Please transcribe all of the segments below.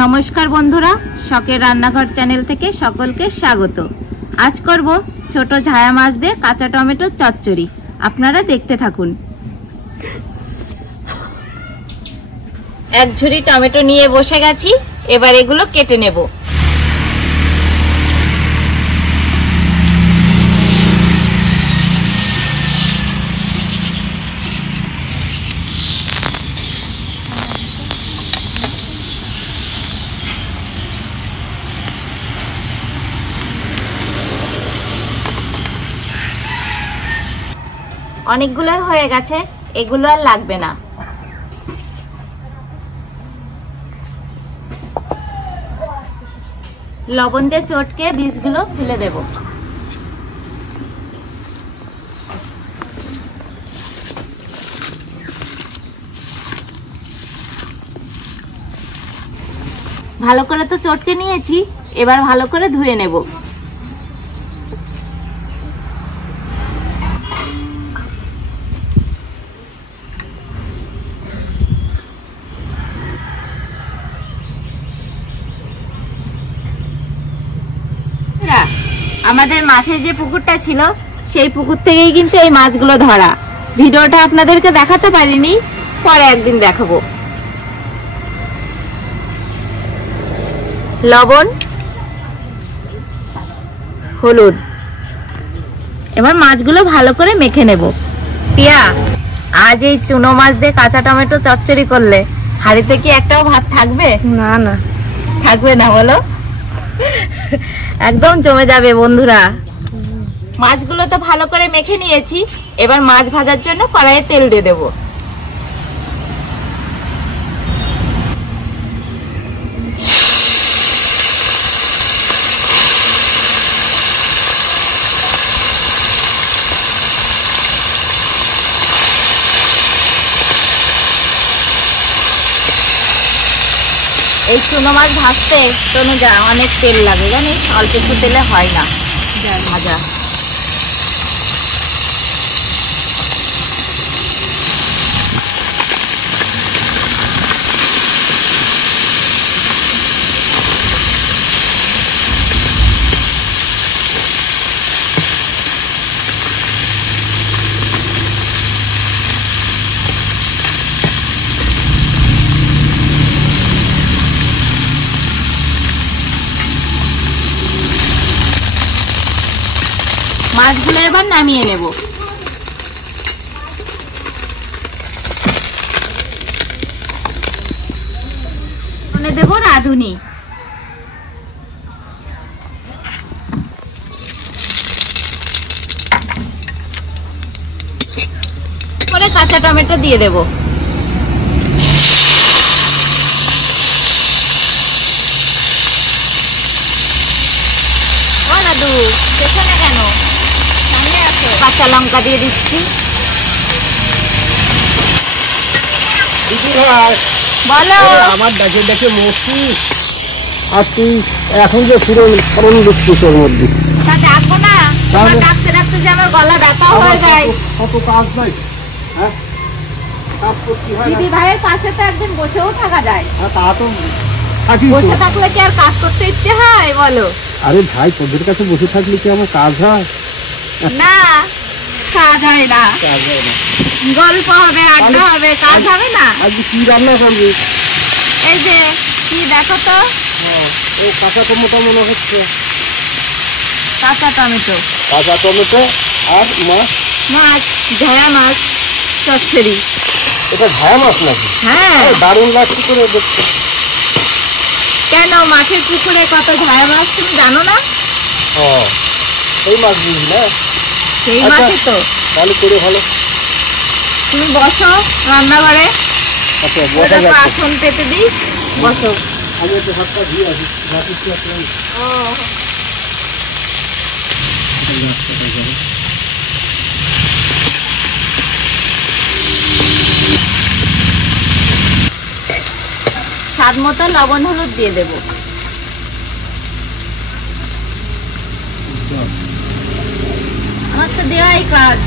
নমস্কার বন্ধুরা, শখের রান্নাঘর চ্যানেল থেকে সকলকে স্বাগত। আজ করব ছোট ঝায়া মাছ দিয়ে কাঁচা টমেটো চচ্চড়ি। আপনারা দেখতে থাকুন। এক ঝুড়ি টমেটো নিয়ে বসে গেছি, এবার এগুলো কেটে নেব। অনেকগুলো হয়ে গেছে, এগুলো আর লাগবে না। লবণ দিয়ে চটকে বীজগুলো ফেলে দেব। ভালো করে তো চটকে নিয়েছি, এবার ভালো করে ধুয়ে নেব। আমাদের মাঠে যে পুকুরটা ছিল, সেই পুকুর থেকেই কিন্তু এই মাছগুলো ধরা। ভিডিওটা আপনাদেরকে দেখাতে পারিনি, পরে একদিন দেখাবো। লবণ, হলুদ, এবার মাছগুলো ভালো করে মেখে নেব। পিয়া, আজ এই চুনো মাছ দিয়ে কাঁচা টমেটো চচ্চড়ি করলে হাঁড়িতে কি একটাও ভাত থাকবে? না না, থাকবে না, বলো। একদম জমে যাবে বন্ধুরা। মাছগুলো তো ভালো করে মেখে নিয়েছি, এবার মাছ ভাজার জন্য কড়াইয়ে তেল দিয়ে দেব। এই চুনো মাছ ভাজতে অনেক তেল লাগে, জানিস? অল্প একটু তেলে হয় না ভাজা। মাছগুলো এবার নামিয়ে নেব। দেব রাঁধুনি। পরে কাঁচা টমেটো দিয়ে দেব। ও দাদু, পেছনে কেন? কাঁচা লঙ্কা দিয়ে দিচ্ছি। বলো। আমার ডাকে ডাকে মরছি, আর তুই এখন যে পুরো ফরন দিচ্ছিস ওর মধ্যে। তা ডাকবো না? ডাকতে ডাকতে যে আমার গলা ব্যথা হয়ে যায়। কত কাজ নাই, হ্যাঁ? কাজ করতে হয়। দিদি ভাইয়ের পাশে তো একদিন বসেও থাকা যায়। তা তো বসে থাকলে কি আর কাজ করতে ইচ্ছে হয়, বলো? আরে ভাই, তোদের কাছে বসে থাকলে কি আমার কাজ হয়? না, কাজ হয় না। গল্প হবে, আড্ডা হবে, কাজ হবে না। আজকে কি রান্না করবি? এই যে কি দেখো তো, এই কাঁচা টমেটো মনে হচ্ছে। কাঁচা টমেটো, কাঁচা টমেটো আর মাছ। মাছ, ঝায়া মাছ চচ্চড়ি। এটা ঝায়া মাছ নাকি? হ্যাঁ, দারুণ লাগছে করে দেখতে। কেন, মাঠের পুকুরে কত ঝায়া মাছ তুমি জানো না? এই মাছ বুঝি না, সেই মাছই তো। তাহলে করে ভালো। তুমি বসো রান্নাঘরে। আচ্ছা, বসা যাচ্ছে। আসন পেতে দিই, বসো। আমি একটু হাতটা ধুয়ে আসি। স্বাদ মতো লবণ হলুদ দিয়ে দেবো। আমার তো দেওয়াই কাজ।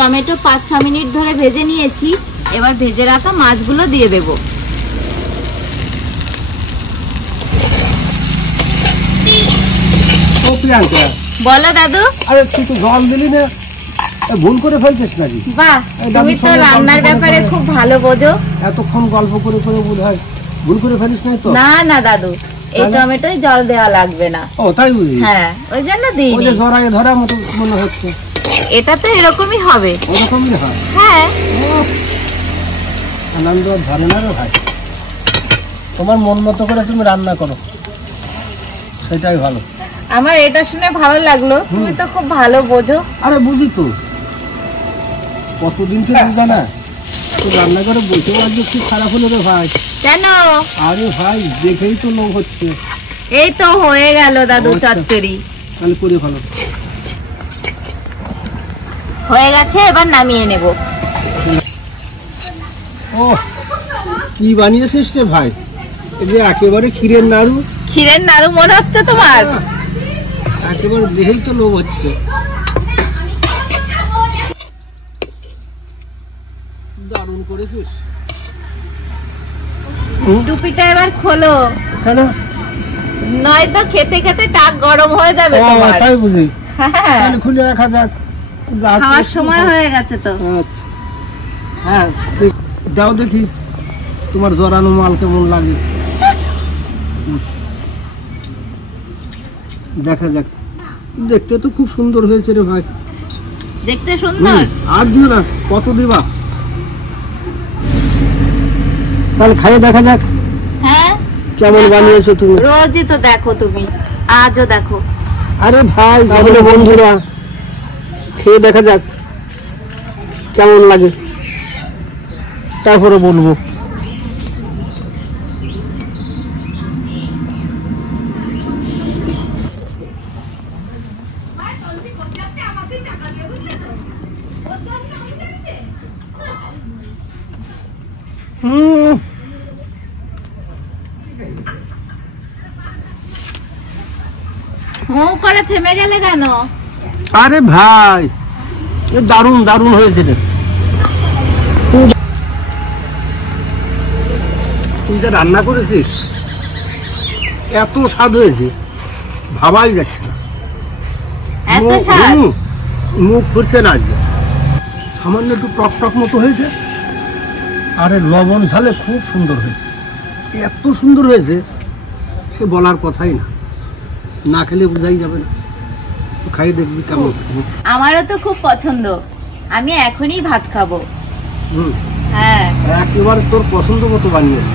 টমেটো 5-6 মিনিট ধরে ভেজে নিয়েছি। এবার ভেজে রাখা মাছগুলো দিয়ে দেব। ও প্রিয়াঙ্কা, বলো দাদু। আরে তুই তো জল দিলি না, ভুল করে ফেলছিস নাকি? বাহ, তুমি তো রান্নার ব্যাপারে খুব ভালো বোঝো। এতক্ষণ গল্প করে করে বোধ হয় ভুল করে ফেলিস নাই তো? না না দাদু, এই টমেটোয় জল দেওয়া লাগবে না। ও তাই বুঝি? হ্যাঁ, ওই জন্য দিই। ওই যে জড়াই ধরার মতো মনে হচ্ছে। এটা তো এরকমই হবে। ওরকমই হয়। হ্যাঁ, আনন্দ ধরে না রে ভাই। তোমার মন মতো করে তুমি রান্না করো, সেটাই ভালো। আমার এটা শুনে ভালো লাগলো, তুমি তো খুব ভালো বোঝো। আরে বুঝি তো, কতদিন তো বুঝা না। তুই রান্না করে বসে আজকে খুব খারাপ হলো রে ভাই। কেন? আরে ভাই দেখেই তো লোভ হচ্ছে। এই তো হয়ে গেল দাদু আচ্ছা। চচ্চড়ি। তাহলে করে ভালো হয়ে গেছে, এবার নামিয়ে নেব। ও কি বানিয়েছিস রে ভাই? এই যে একেবারে ক্ষীরের নাড়ু। ক্ষীরের নাড়ু মনে হচ্ছে তোমার? একেবারে দেখেই তো লোভ হচ্ছে। দারুণ করেছিস। টুপিটা এবার খোলো, কেন? নয়তো খেতে খেতে টাক গরম হয়ে যাবে তোমার। তাই বুঝি? হ্যাঁ, তাহলে খুলে রাখা যাক। খাওয়ার সময় হয়ে গেছে তো। আচ্ছা, হ্যাঁ ঠিক। দাও দেখি তোমার জড়ানো মাল কেমন লাগে, দেখা যাক। দেখতে তো খুব সুন্দর হয়েছে রে ভাই। দেখতে সুন্দর। আর দিও না, কত দিবা? তাহলে খাইয়ে দেখা যাক হ্যাঁ, কেমন বানিয়েছো তুমি। রোজই তো দেখো তুমি, আজও দেখো। আরে ভাই, তাহলে বন্ধুরা খেয়ে দেখা যাক কেমন লাগে, তারপরে বলবো। হু করে থেমে গেলে কেন? আরে ভাই, দারুণ দারুণ হয়েছে রে। তুই যে রান্না করেছিস এত স্বাদ হয়েছে, ভাবাই যাচ্ছে না। এত স্বাদ? মুখ ধরছে না আজকে। সামান্য একটু টক টক মতো হয়েছে, আরে লবণ ঝালে খুব সুন্দর হয়েছে। এত সুন্দর হয়েছে সে বলার কথাই না, না খেলে বোঝাই যাবে না। খাই দেখবি কেমন। আমারও তো খুব পছন্দ, আমি এখনই ভাত খাবো। হ্যাঁ, একেবারে তোর পছন্দ মতো বানিয়েছে,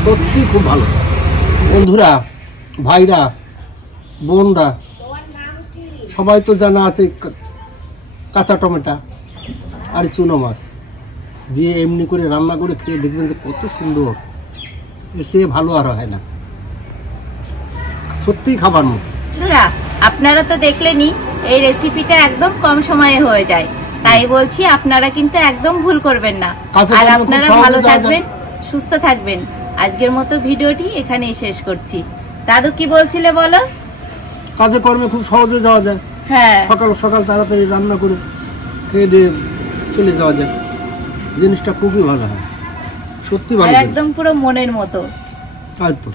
সত্যি খুব ভালো। বন্ধুরা, ভাইরা, বোনরা, সবাই তো জানা আছে কাঁচা টমেটো আর চুনো মাছ দিয়ে এমনি করে রান্না করে খেয়ে দেখবেন যে কত সুন্দর। সে ভালো আর হয় না, সত্যিই খাবার মতো। আপনারা তো দেখলেনই, এই রেসিপিটা একদম কম সময়ে হয়ে যায়। তাই বলছি, আপনারা কিন্তু একদম ভুল করবেন না। আর আপনারা ভালো থাকবেন, সুস্থ থাকবেন। আজকের মতো ভিডিওটি এখানেই শেষ করছি। দাদু কি বলছিলে বলো? কাজে কর্মে খুব সহজে যাওয়া যায়। হ্যাঁ, সকাল সকাল তাড়াতাড়ি রান্না করে খেয়ে দিয়ে চলে যাওয়া যায়। জিনিসটা খুবই ভালো হয়, সত্যি ভালো। একদম পুরো মনের মতো। তাই তো।